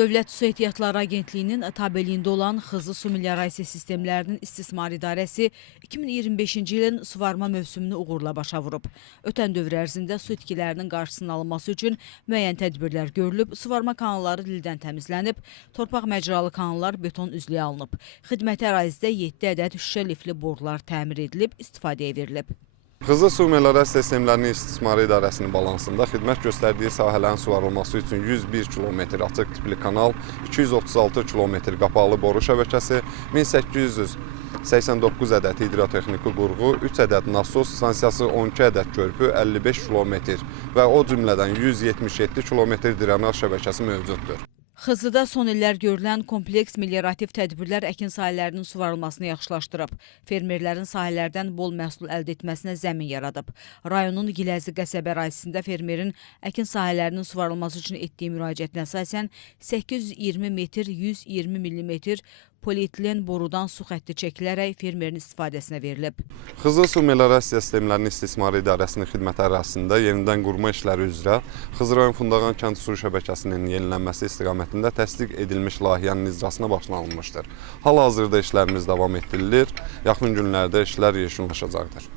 Dövlət Su Ehtiyatları Agentliyinin tabeliyində olan Xızı Su Meliorasiya Sistemlərinin İstismar İdarəsi 2025-ci ilin suvarma mövsümünü uğurla başa vurub. Ötən dövr ərzində su itkilərinin qarşısının alınması üçün müəyyən tədbirlər görülüb, suvarma kanalları lildən təmizlənib, torpaq məcralı kanallar beton üzlüyə alınıb. Xidməti ərazidə 7 ədəd şüşə lifli borular təmir edilib, istifadəyə verilib. Xızı Su Meliorasiya Sistemlərinin İstismarı İdarəsinin balansında xidmət göstərdiyi sahələrin suvarılması üçün 101 km açıq tipli kanal, 236 km qapalı boru şəbəkəsi, 1889 ədəd hidrotexniki qurğu, 3 ədəd nasos stansiyası, 12 ədəd körpü, 55 km və o cümlədən 177 km drenaj şəbəkəsi mövcuddur. Xızıda son illər görülən kompleks meliorativ tədbirlər əkin sahələrinin suvarılmasını yaxşılaşdırıb. Fermerlərin sahələrdən bol məhsul əldə etməsinə zəmin yaradıb. Rayonun Giləzi qəsəbə ərazisində fermerin əkin sahələrinin suvarılması üçün etdiyi müraciətinə əsasən 820 metr 120 mm polietilen borudan su xətti çəkilərək fermerin istifadəsinə verilib. Xızı Su Meliorasiya Sistemlərinin İstismarı İdarəsinin xidməti ərazisində yenidən qurma işləri üzrə Xızı rayon Fundağan kənd su şəbəkəsinin yenilənməsi istiqamətində təsdiq edilmiş layihənin icrasına başlanılmışdır. Hal-hazırda işlərimiz davam etdirilir, yaxın günlərdə işlər yekunlaşacaqdır.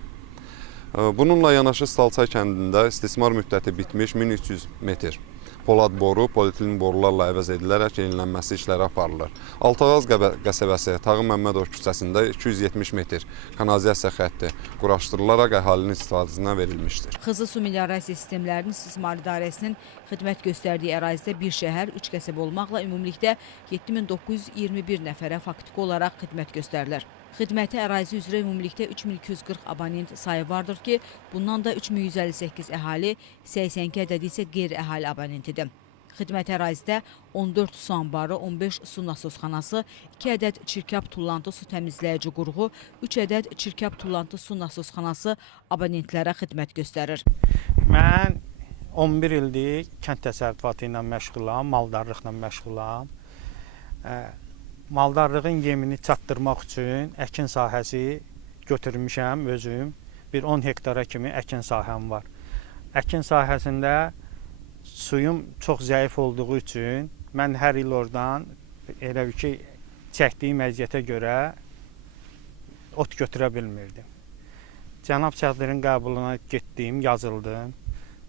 Bununla yanaşı Salçay kəndində istismar müddəti bitmiş 1300 metr polad boru, polietilen borularla əvəz edilərək yenilənməsi işləri aparılır. Altağaz qəsəbəsi Tağı Məmmədov küçəsində 270 metr kanalizasiya xətti quraşdırılaraq əhalinin istifadəsinə verilmişdir. Xızı Su Meliorasiya Sistemlərinin İstismar İdarəsinin xidmət göstərdiyi ərazidə bir şəhər, 3 qəsəbə olmaqla ümumilikdə 7921 nəfərə faktiki olaraq xidmət göstərilir. Xidməti ərazi üzrə ümumilikdə 3240 abonent sayı vardır ki, bundan da 3158 əhali, 82 ədədi isə qeyri-əhali abonentidir. Xidməti ərazidə 14 su anbarı, 15 su nasosxanası, 2 ədəd çirkab tullantı su təmizləyici qurğu, 3 ədəd çirkab tullantı su nasosxanası abonentlərə xidmət göstərir. Mən 11 ildir kənd təsərrüfatı ilə məşğulam, maldarlıqla məşğulam. Maldarlığın yemini çatdırmaq üçün əkin sahəsi götürmüşəm özüm. Bir 10 hektara kimi əkin sahəm var. Əkin sahəsində suyum çox zəif olduğu üçün mən hər il oradan elə ki, çəkdiyim əziyyətə görə ot götürə bilmirdim. Cənab sədrin qəbuluna getdim, yazıldım.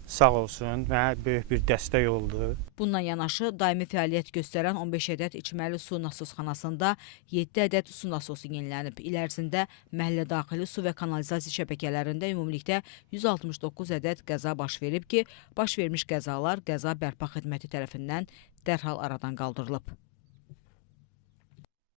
Sağ olsun və böyük bir dəstək oldu. Bundan yanaşı daimi fəaliyyət göstərən 15 ədəd içməli su nasosxanasında 7 ədəd su nasosu yenilənib. İl ərzində məhəllə daxili su və kanalizasiya şəbəkələrində ümumilikdə 169 ədəd qəza baş verib ki, baş vermiş qəzalar qəza bərpa xidməti tərəfindən dərhal aradan qaldırılıb.